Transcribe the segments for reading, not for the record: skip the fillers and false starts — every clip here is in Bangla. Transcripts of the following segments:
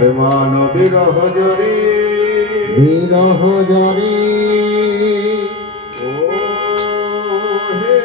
আরে মান বিরহ জরে বিরহ জরে ও হে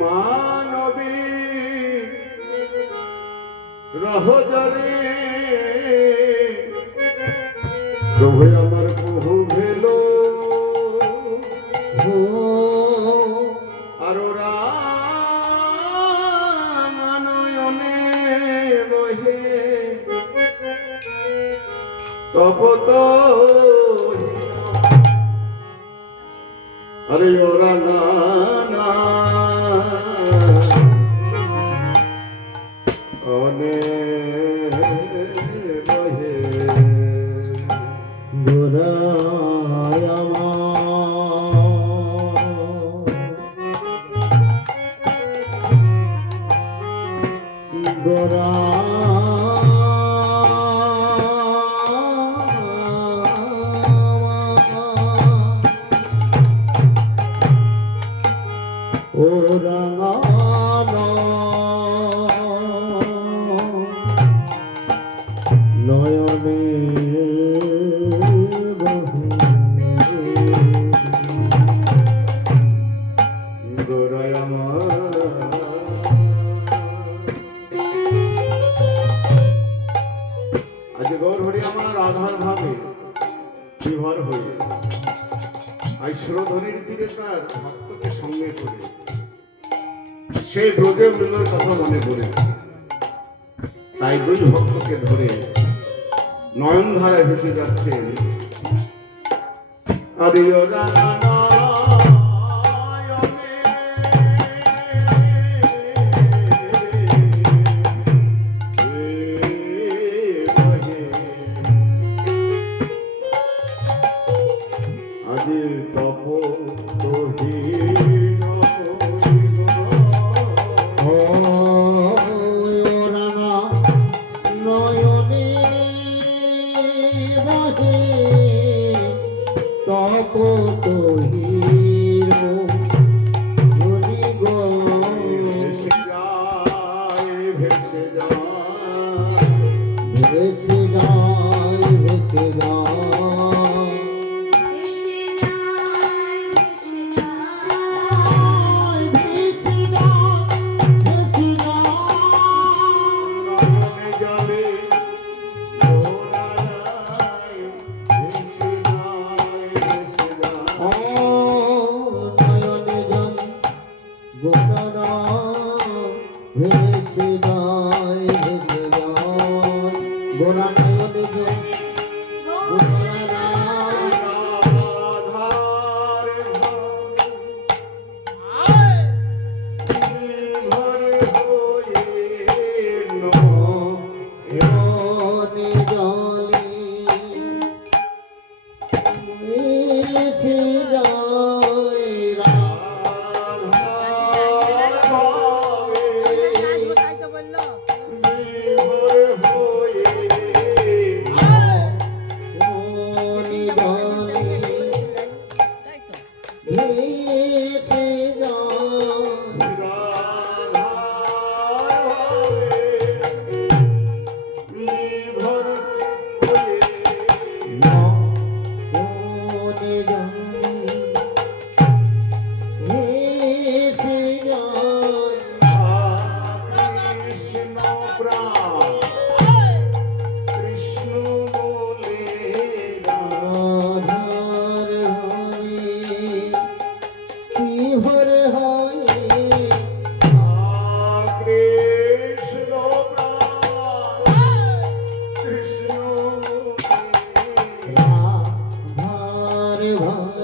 মানবী রহজরে প্রভু আমার বহু ভেল আরো রামানয়নে বহে তপত আরে ও রাঙানা অনে বহে গোরা ও রাঙানো নয়নে গোরায় আমার আজ গৌর হরি আমার আধার ভাবে বিভর হয়ে ঐশ্বরধনির তীরে তার ভক্তকে সঙ্গে করে সেই ব্রজের লীলার কথা মনে পড়েছে। তাই দুই ভক্তকে ধরে নয়নধারায় ভেসে যাচ্ছেন আরিয় রাঙানা আজি তপ রাঙা নয়নে বাজে তপ তহির হরি গো ভেসে যায় ভেসে যায় ভেসে যায় ভেসে যায় Hare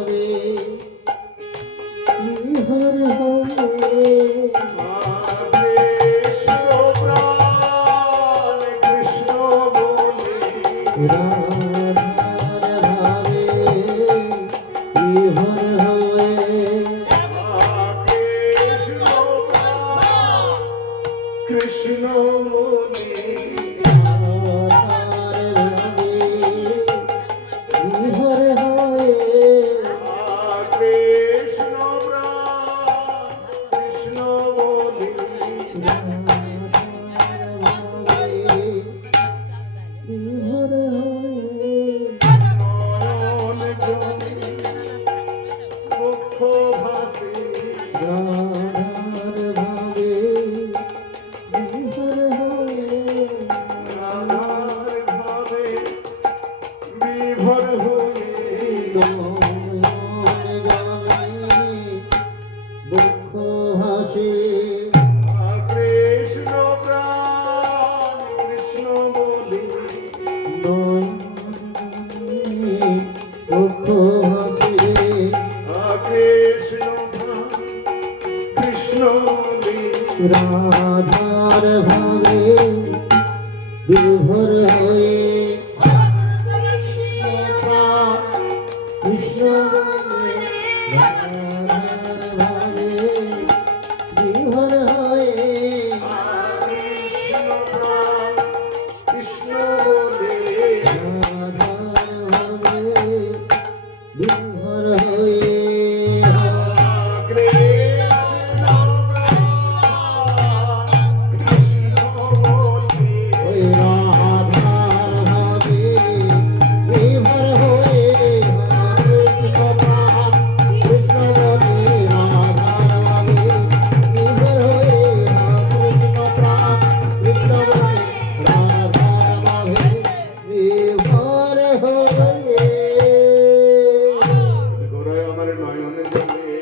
হাসে কৃষ্ণ কৃষ্ণ রাধার ভাবে বিভোর হয়ে কৃষ্ণ বলে রাধার ভাবে বিভোর হয়ে কৃষ্ণ বলে রাধার ভাবে বিভোর হয়ে ওই রাধার ভাবে বিভোর হয়ে কৃষ্ণ প্রাণ কৃষ্ণ বলে রাধার ভাবে বিভোর হয়ে কৃষ্ণ প্রাণ কৃষ্ণ বলে রাধার ভাবে বিভোর হয়ে গোড়ায় আমার নয়নে জলে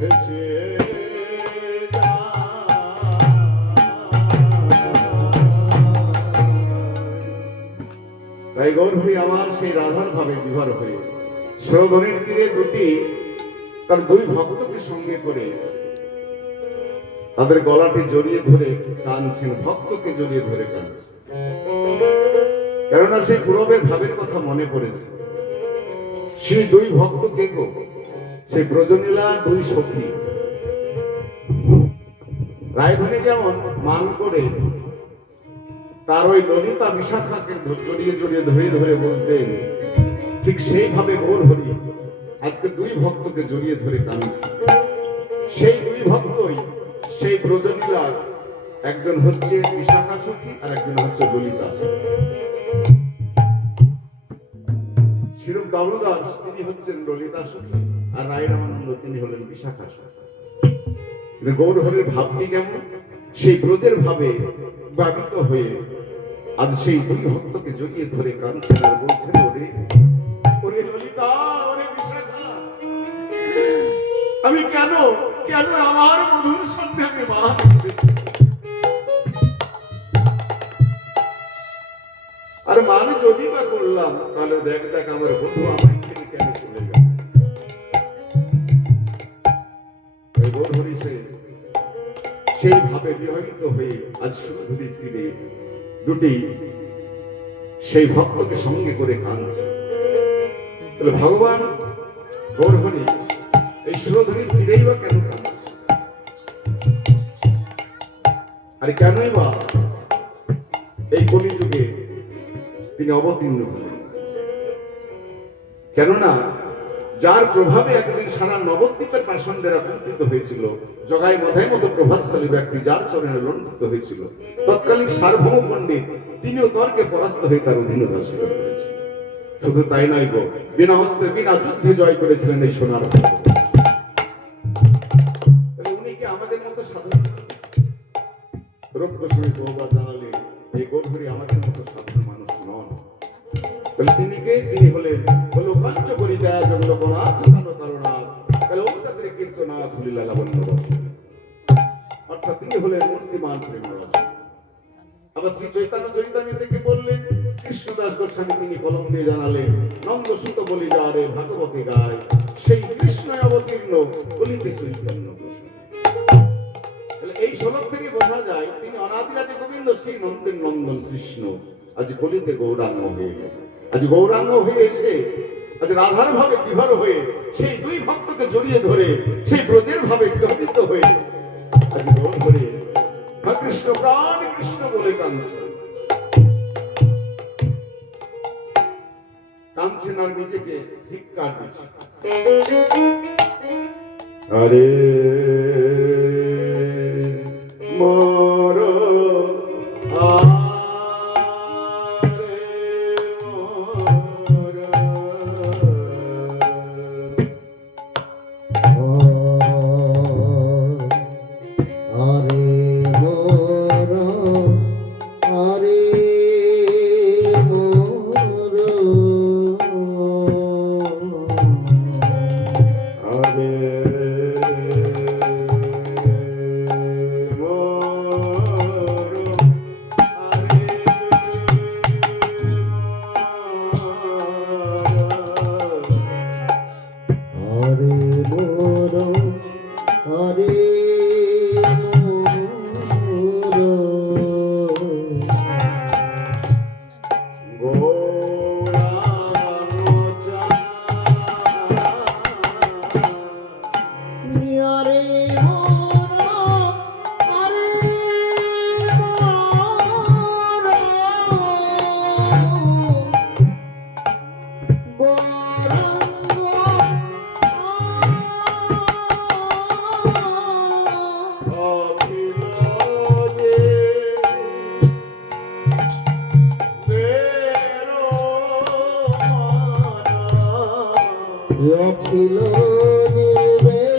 ভেসে তাই গৌর হরি আমার সেই রাধার ভাবে বিভার হয়ে স্রোধনের তীরে দুটি তার দুই ভক্তকে সঙ্গে করে তাদের গলাটি জড়িয়ে ধরে কাঁদছেন, ভক্তকে জড়িয়ে ধরে কাঁদছেন। কেননা সেই পূরবের ভাবের কথা মনে পড়েছে। সেই দুই ভক্ত কে গো? সেই ব্রজনীলা দুই সখী। রায়ধনী যেমন মান করে তার ওই ললিতা বিশাখাকে জড়িয়ে জড়িয়ে ধরে ধরে বলতেন, ঠিক সেইভাবে গৌর হরি আজকে দুই ভক্তকে জড়িয়ে ধরে কাঁদছে। সেই দুই ভক্তই সেই ব্রজনীলার, একজন হচ্ছে বিশাখা সখী আর একজন হচ্ছে ললিতা সখী। শ্রীরূপ দামোদাস তিনি হচ্ছেন ললিতা সখী আর রায় রামানন্দ তিনি হলেন বিশাখা সখী। কিন্তু গৌর হরির ভাবটি কেমন? সেই ব্রজের ভাবে বাবিত হয়ে আজ সেই দুই ভক্তকে জড়িয়ে ধরে কাঁদছেন আর বলছেন, ওরে ওরে ললিতা, ওরে বিশাখা, আমি কেন কেন আমার মধুর সঙ্গে আমি মান করেছি? আর মান যদি বা করলাম, তাহলে দেখ দেখ আমার বন্ধু আমার ছেলে কেন চলে গেল। তাই গৌর হরি সেইভাবে বিবাহিত হয়ে আজ সুরধুরীর তীরে দুটি সেই ভক্তকে সঙ্গে করে কাঁদছে। তাহলে ভগবান গৌর হরি এই সুরধুরীর তীরেই বা কেন কাঁদছে? আর কেনই বা এই কলিযুগে তিনি অবতীর্ণ হলেন? কেননা যার প্রভাবে একদিন সারা নবদ্বীপের পাষণ্ডেরা কুণ্ঠিত হয়েছিল, জগাই মধাই মতো প্রভাবশালী ব্যক্তি যার চরণে লণ্ঠিত হয়েছিল, তৎকালীন সার্বভৌম পণ্ডিত তিনিও তর্কে পরাস্ত হয়ে তার অধীনতা স্বীকার করেছেন। শুধু তাই নয় গো, বিনা অস্ত্রে বিনা যুদ্ধে জয় করেছিলেন এই সোনার। উনি কি আমাদের মতো সাধারণ? রূপগোস্বামী প্রভুপাদ জানালেন এই গৌর হরি আমাদের মতো সাধারণ মানুষ নন। তিনি কে? তিনি হলেন কাঞ্চ করি দয়া জগন্নাথ কারণাথ তাদের কীর্তনাথ লীলা লাবণ্য। অর্থাৎ তিনি হলেন মূর্তিমান প্রেম রস। আবার শ্রী চৈতন্য চরিতামৃতে বললেন, কৃষ্ণদাস গোস্বামী তিনি কলম দিয়ে জানালেন, নন্দ সুত বলি যারে ভাগবতে গায়, সেই কৃষ্ণ অবতীর্ণ বলিতে চৈতন্য। এই শ্লোক থেকে বোঝা যায় তিনি অনাদিরাদি গোবিন্দ শ্রী নন্দের নন্দন কৃষ্ণ আজ কলিতে গৌরাঙ্গ হয়ে, আজ গৌরাঙ্গ হয়ে এসে আজ রাধার ভাবে বিভার হয়ে সেই দুই ভক্তকে জড়িয়ে ধরে সেই ব্রজের ভাবে কবিত হয়ে আজ গৌর করে কৃষ্ণ প্রাণ কৃষ্ণ বলে কাঁদছেন আর নিজেকে ধিক্কার দিচ্ছে। আরে মোর অখিল যে বেরো মানা অখিল নির্বের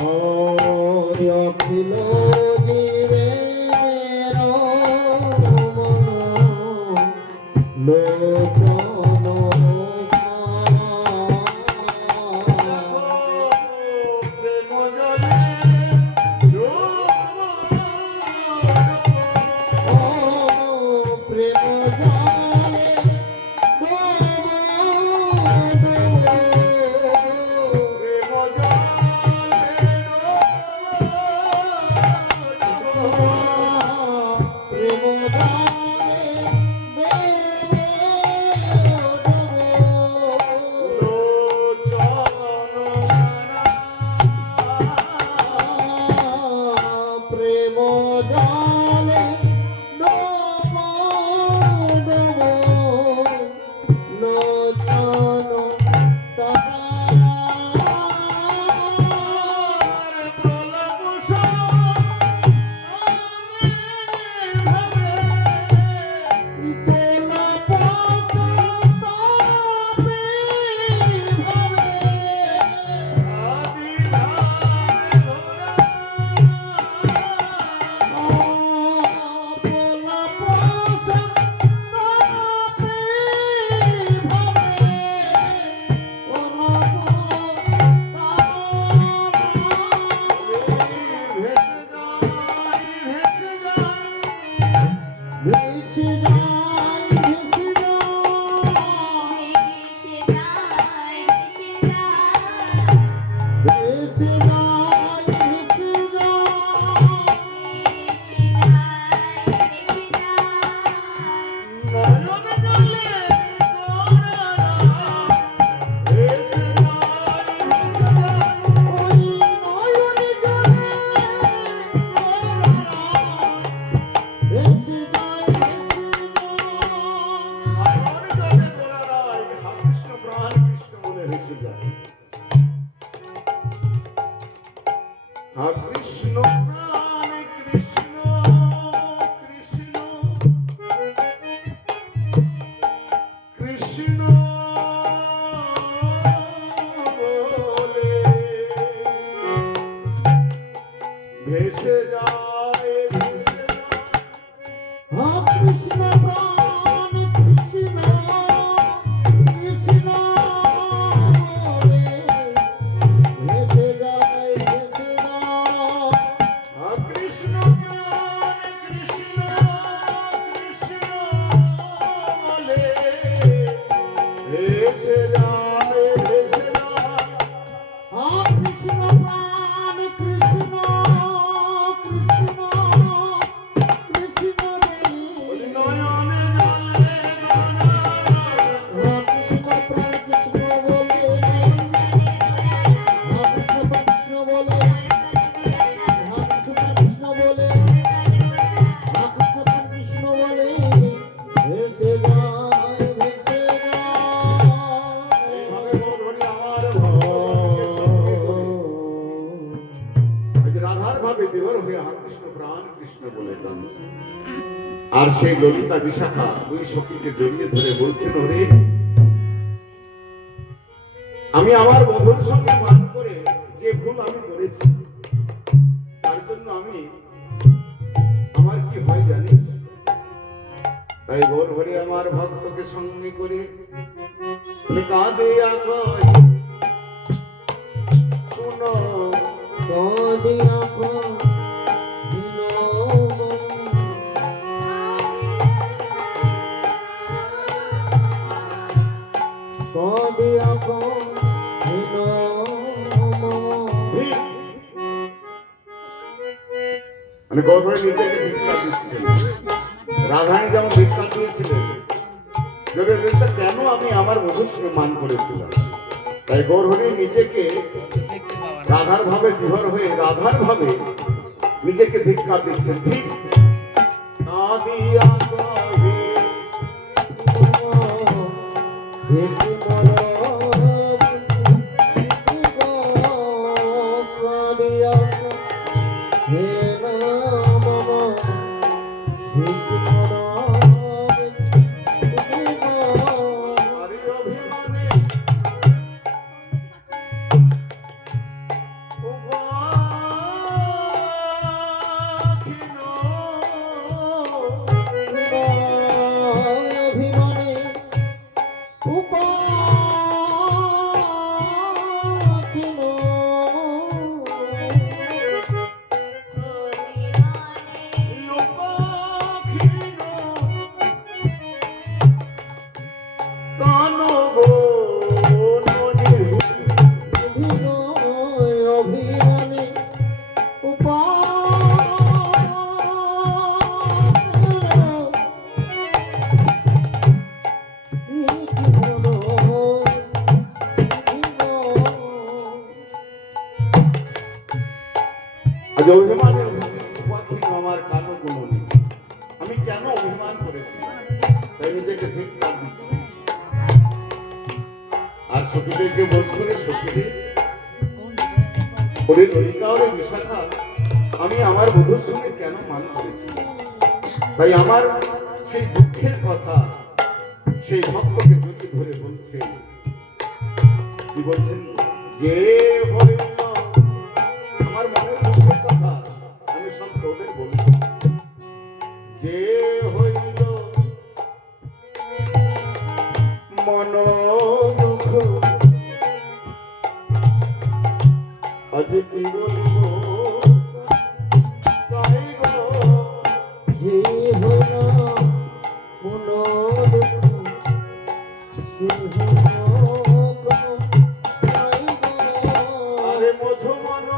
মন অখিল নির্বের মন লোচন প্রেম জানে প্রেম জালে নম নম লোচন কৃষ্ণ প্রাণ কৃষ্ণ কৃষ্ণ কৃষ্ণ বলে ভেসে যায় ভেসে যায় কৃষ্ণ প্রাণ কৃষ্ণ কৃষ্ণ ভেসে যায় ভেসে যায় কৃষ্ণ প্রাণ কৃষ্ণ কৃষ্ণ বলে ভেসে যায় ভেসে যায় কৃষ্ণ প্রাণ কৃষ্ণ কৃষ্ণ কৃষ্ণ বলি নয়নে জলে কৃষ্ণ প্রাণ কৃষ্ণ বলে কৃষ্ণ বলে কৃষ্ণ বলে কৃষ্ণ বলে ভেসে যায় ভেসে এইভাবে গৌরহরি আমার ভগবানকে সঙ্গে করে আজ রাধার ভাবে বিভোর হয়ে কৃষ্ণ প্রাণ কৃষ্ণ বলে টানছে। আর সেই ললিতা বিশাখা দুই সখীকে জড়িয়ে ধরে বলছেন, ওরে আমি আমার বন্ধুর সঙ্গে মান করে যে ভুল আমি করেছি তার জন্য আমার কি হয় জানিস? তাই গৌরহরি আমার ভক্তকে সঙ্গে করে কাঁদে আকাশ শুনো কদিয়া কদিয়া মানে গৌরহরি নিজেকে ধিক্কার দিচ্ছেন। রাধারানী যেমন ধিক্কার দিয়েছিলেন যে কেন আমি আমার মধুর সঙ্গে মান করেছিলাম, তাই গৌরহরি নিজেকে রাধার ভাবে বিভোর হয়ে রাধার ভাবে নিজেকে ধিক্কার দিচ্ছেন। ঠিক কাঁদিয়া কহে আরে অভিমানে আজ অভিমানের পাখি আমার কানো কোনো নেই। আমি কেন অভিমান করেছি তাই নিজেকে ধিক্কার দিচ্ছি। আর সখীদেরকে বলছো রে সখীদের ওরে ললিতা ওরে বিশাখা, আমি আমার বধূর সঙ্গে কেন মান করেছি। তাই আমার সেই দুঃখের কথা সেই ভক্তকে জড়িয়ে ধরে বলছে, কি বলছেন, যে হইল আমার মনের দুঃখের কথা আমি সব তোদের বলেছি। যে হইল মন দুঃখ আজ কি বলিব তাই গো, যে হইল মন আরে মধু মন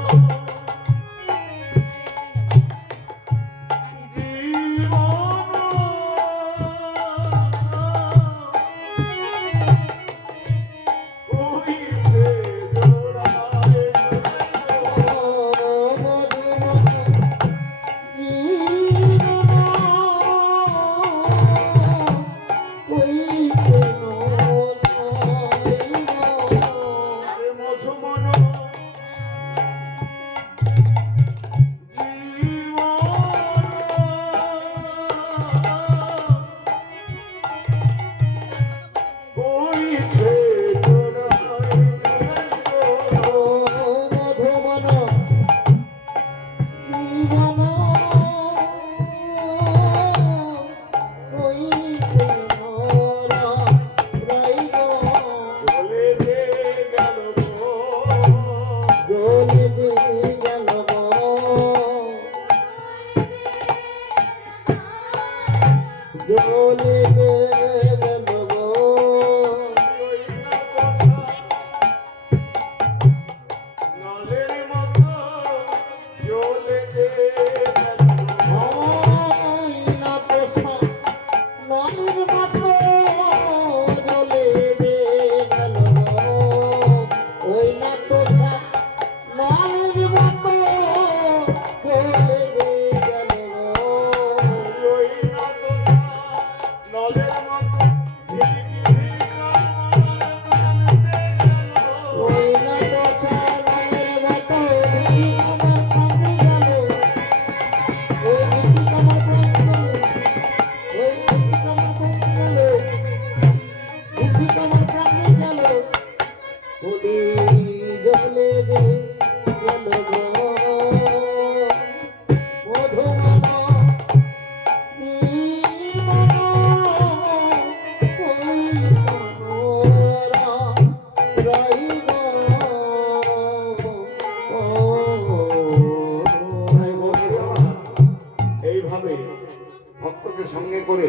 ভক্তকে সঙ্গে করে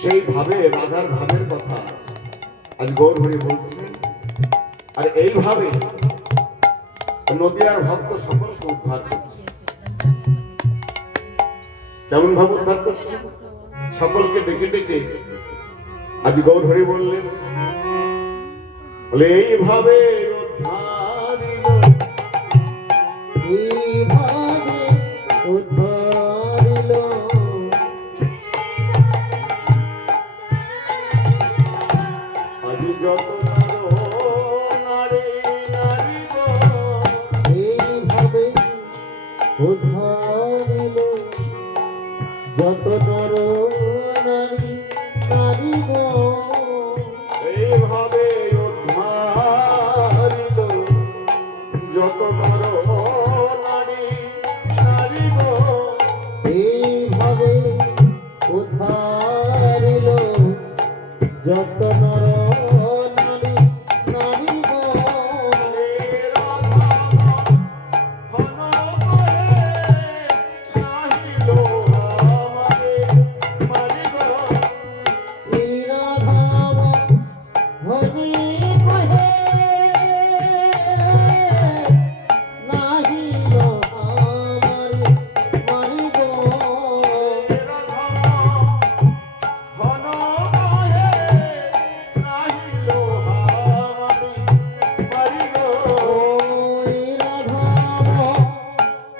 সেই ভাবে রাধার ভাবের কথা আজ গৌর হরি বলছেন। আর এইভাবে নদিয়ার ভক্ত সকলকে উদ্ধার করছে। কেমন ভাবে উদ্ধার করছে? সকলকে ডেকে ডেকে আজ গৌর হরি বললেন, বলে এইভাবে উদ্ধার এইভাবে যত নর নারী নারী গো এইভাবে উদ্ধারিত যত নর নারী নারী গো এইভাবে উদ্ধারিল যত নর নারী নারী গো এই রাধাব ভনি কহে নাহিল আমারে মারি গো ওই রাধাব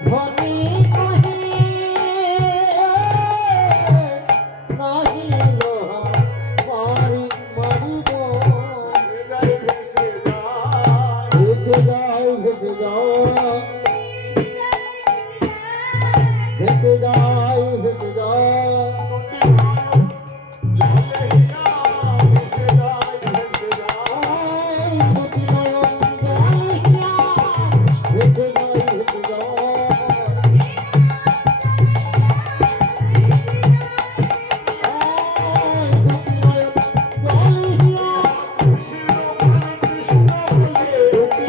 ভনি কহে নাহিল মারি মারি গো ভেসে যাও ভেসে যাও ভেসে যাও ভেসে যাও ওই দুটি নয়ন জলিয়া ভেসে যাও ভেসে যাও ওই দুটি নয়ন জলিয়া দুটি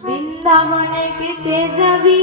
বৃন্দাবনে কেটে যাবি